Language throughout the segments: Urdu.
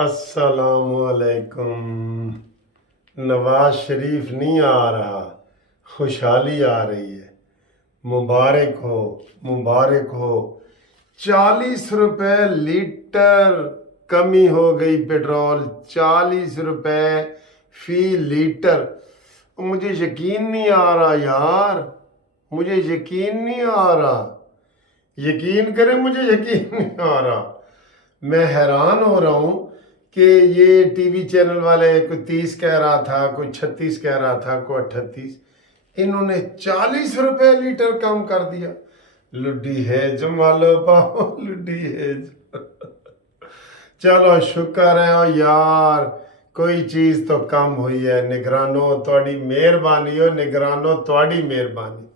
السلام علیکم۔ نواز شریف نہیں آ رہا، خوشحالی آ رہی ہے۔ مبارک ہو، مبارک ہو۔ 40 روپے لیٹر کمی ہو گئی پیٹرول، 40 روپے فی لیٹر۔ مجھے یقین نہیں آ رہا یار، مجھے یقین نہیں آ رہا۔ یقین کریں، مجھے یقین نہیں آ رہا۔ میں حیران ہو رہا ہوں کہ یہ ٹی وی چینل والے کوئی 30 کہہ رہا تھا، کوئی 36 کہہ رہا تھا، کوئی 38، انہوں نے 40 روپے لیٹر کم کر دیا۔ لڈی ہے جمالو پاؤ، لڈی ہے چلو شکر ہے او یار، کوئی چیز تو کم ہوئی ہے۔ نگرانو تواڈی مہربانی ہو، نگرانو تواڈی مہربانی۔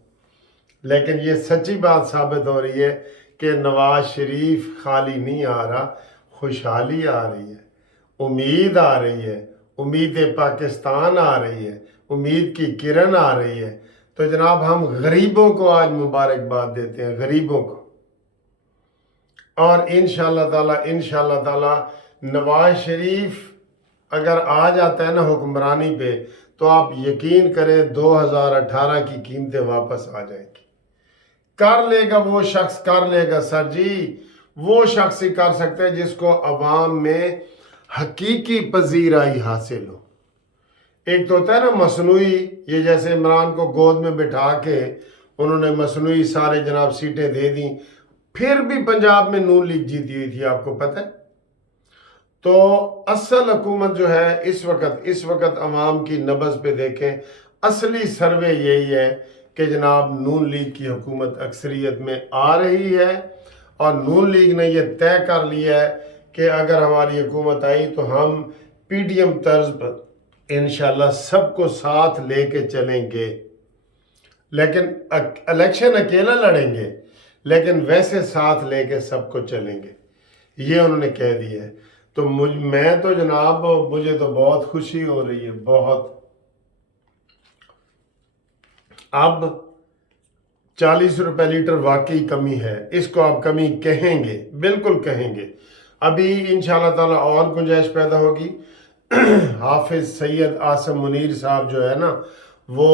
لیکن یہ سچی بات ثابت ہو رہی ہے کہ نواز شریف خالی نہیں آ رہا، خوشحالی آ رہی ہے، امید آ رہی ہے، امید پاکستان آ رہی ہے، امید کی کرن آ رہی ہے۔ تو جناب ہم غریبوں کو آج مبارکباد دیتے ہیں، غریبوں کو۔ اور انشاءاللہ تعالی نواز شریف اگر آ جاتا ہے نا حکمرانی پہ، تو آپ یقین کریں 2018 کی قیمتیں واپس آ جائیں گی۔ کر لے گا وہ شخص، کر لے گا سر جی، وہ شخص ہی کر سکتا ہے جس کو عوام میں حقیقی پذیرائی حاصل ہو۔ ایک تو ہوتا ہے نا مصنوعی، یہ جیسے عمران کو گود میں بٹھا کے انہوں نے مصنوعی سارے جناب سیٹیں دے دیں، پھر بھی پنجاب میں نون لیگ جیتی ہوئی تھی، آپ کو پتہ ہے۔ تو اصل حکومت جو ہے اس وقت عوام کی نبض پہ دیکھیں، اصلی سروے یہی ہے کہ جناب نون لیگ کی حکومت اکثریت میں آ رہی ہے، اور نون لیگ نے یہ طے کر لیا ہے کہ اگر ہماری حکومت آئی تو ہم پی ڈی ایم طرز پر انشاءاللہ سب کو ساتھ لے کے چلیں گے۔ لیکن الیکشن اکیلا لڑیں گے، لیکن ویسے ساتھ لے کے سب کو چلیں گے، یہ انہوں نے کہہ دیا ہے۔ تو میں تو جناب مجھے تو بہت خوشی ہو رہی ہے، بہت۔ اب 40 روپے لیٹر واقعی کمی ہے، اس کو آپ کمی کہیں گے، بالکل کہیں گے۔ ابھی انشاءاللہ تعالی اور گنجائش پیدا ہوگی۔ حافظ سید عاصم منیر صاحب جو ہے نا، وہ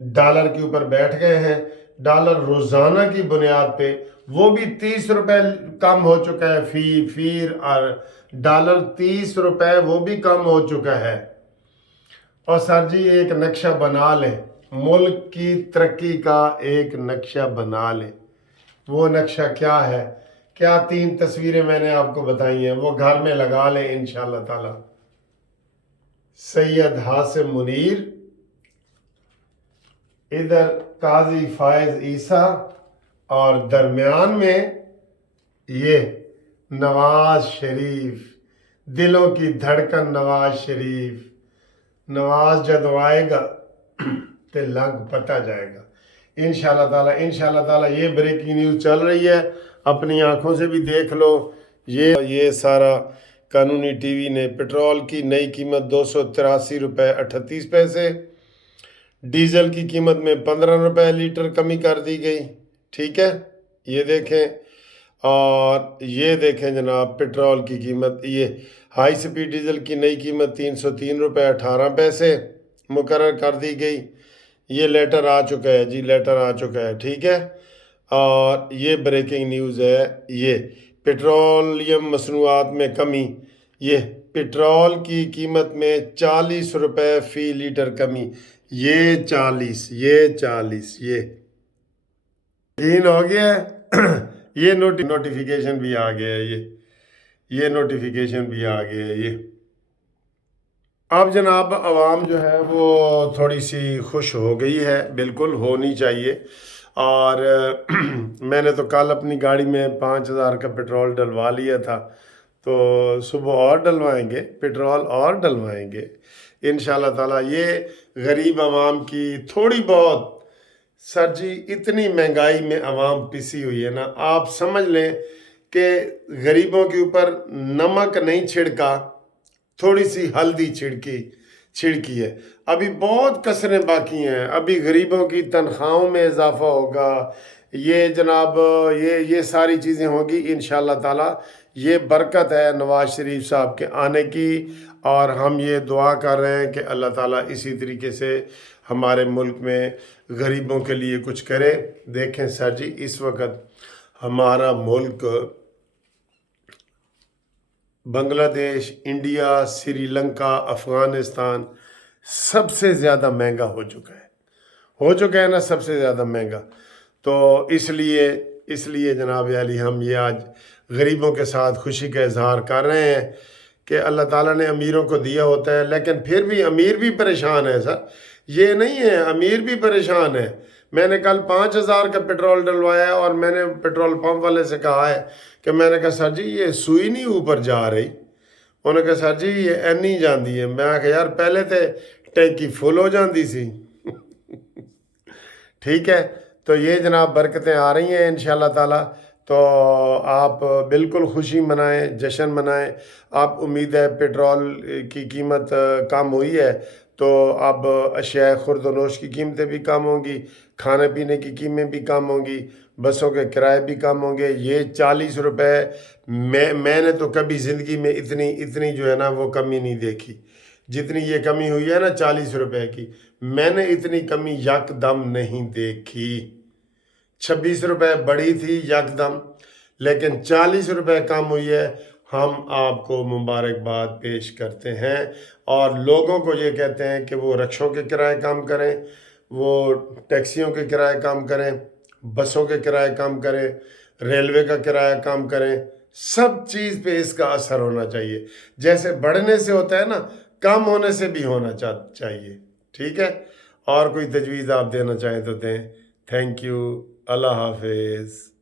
ڈالر کے اوپر بیٹھ گئے ہیں، ڈالر روزانہ کی بنیاد پہ وہ بھی 30 روپے کم ہو چکا ہے فیر، اور ڈالر 30 روپے وہ بھی کم ہو چکا ہے۔ اور سر جی ایک نقشہ بنا لیں، ملک کی ترقی کا ایک نقشہ بنا لیں۔ وہ نقشہ کیا ہے؟ کیا 3 تصویریں میں نے آپ کو بتائی ہیں، وہ گھر میں لگا لیں انشاءاللہ تعالی۔ سید عاصم منیر، ادھر قاضی فائز عیسیٰ، اور درمیان میں یہ نواز شریف، دلوں کی دھڑکن نواز شریف۔ نواز جدو آئے گا تو لگ پتہ جائے گا انشاءاللہ تعالی۔ یہ بریکنگ نیوز چل رہی ہے، اپنی آنکھوں سے بھی دیکھ لو۔ یہ سارا قانونی ٹی وی نے پیٹرول کی نئی قیمت 283 روپے 38 پیسے، ڈیزل کی قیمت میں 15 روپے لیٹر کمی کر دی گئی، ٹھیک ہے، یہ دیکھیں۔ اور یہ دیکھیں جناب پیٹرول کی قیمت، یہ ہائی سپیڈ ڈیزل کی نئی قیمت 303 روپے 18 پیسے مقرر کر دی گئی۔ یہ لیٹر آ چکا ہے جی، لیٹر آ چکا ہے، ٹھیک ہے۔ اور یہ بریکنگ نیوز ہے، یہ پیٹرولیم مصنوعات میں کمی، یہ پیٹرول کی قیمت میں 40 روپے فی لیٹر کمی، یہ 40 یہ یقین ہو گیا ہے۔ یہ نوٹیفیکیشن بھی آ گیا ہے، یہ نوٹیفیکیشن بھی آ گیا ہے۔ یہ اب جناب عوام جو ہے وہ تھوڑی سی خوش ہو گئی ہے، بالکل ہونی چاہیے۔ اور میں نے تو کل اپنی گاڑی میں 5000 کا پیٹرول ڈلوا لیا تھا، تو صبح اور ڈلوائیں گے پیٹرول، اور ڈلوائیں گے انشاءاللہ تعالی۔ یہ غریب عوام کی تھوڑی بہت، سر جی اتنی مہنگائی میں عوام پسی ہوئی ہے نا، آپ سمجھ لیں کہ غریبوں کے اوپر نمک نہیں چھڑکا، تھوڑی سی ہلدی چھڑکی ہے۔ ابھی بہت کسریں باقی ہیں، ابھی غریبوں کی تنخواہوں میں اضافہ ہوگا، یہ جناب یہ ساری چیزیں ہوگی انشاءاللہ تعالی۔ یہ برکت ہے نواز شریف صاحب کے آنے کی، اور ہم یہ دعا کر رہے ہیں کہ اللہ تعالیٰ اسی طریقے سے ہمارے ملک میں غریبوں کے لیے کچھ کرے۔ دیکھیں سر جی، اس وقت ہمارا ملک بنگلہ دیش، انڈیا، سری لنکا، افغانستان سب سے زیادہ مہنگا ہو چکا ہے نا، سب سے زیادہ مہنگا۔ تو اس لیے جناب علی ہم یہ آج غریبوں کے ساتھ خوشی کا اظہار کر رہے ہیں کہ اللہ تعالیٰ نے امیروں کو دیا ہوتا ہے، لیکن پھر بھی امیر بھی پریشان ہے سر، یہ نہیں ہے، امیر بھی پریشان ہے۔ میں نے کل 5,000 کا پیٹرول ڈلوایا ہے، اور میں نے پیٹرول پمپ والے سے کہا ہے کہ میں نے کہا سر جی یہ سوئی نہیں اوپر جا رہی، انہوں نے کہا سر جی یہ اینی جاندی ہے۔ میں کہا یار پہلے تے ٹینکی فل ہو جاندی سی۔ ٹھیک ہے، تو یہ جناب برکتیں آ رہی ہیں انشاءاللہ تعالی۔ تو آپ بالکل خوشی منائیں، جشن منائیں۔ آپ امید ہے پیٹرول کی قیمت کم ہوئی ہے تو اب اشیاء خرد و نوش کی قیمتیں بھی کم ہوں گی، کھانے پینے کی قیمتیں بھی کم ہوں گی، بسوں کے کرائے بھی کم ہوں گے۔ یہ 40 روپے میں نے تو کبھی زندگی میں اتنی جو ہے نا وہ کمی نہیں دیکھی، جتنی یہ کمی ہوئی ہے نا 40 روپے کی، میں نے اتنی کمی یک دم نہیں دیکھی۔ 26 روپے بڑی تھی یک دم، لیکن 40 روپے کم ہوئی ہے۔ ہم آپ کو مبارکباد پیش کرتے ہیں، اور لوگوں کو یہ کہتے ہیں کہ وہ رکشوں کے کرائے کم کریں، وہ ٹیکسیوں کے کرائے کم کریں، بسوں کے کرائے کم کریں، ریلوے کا کرایہ کم کریں۔ سب چیز پہ اس کا اثر ہونا چاہیے، جیسے بڑھنے سے ہوتا ہے نا، کم ہونے سے بھی ہونا چاہیے۔ ٹھیک ہے، اور کوئی تجویز آپ دینا چاہیں تو دیں۔ تھینک یو، اللہ حافظ۔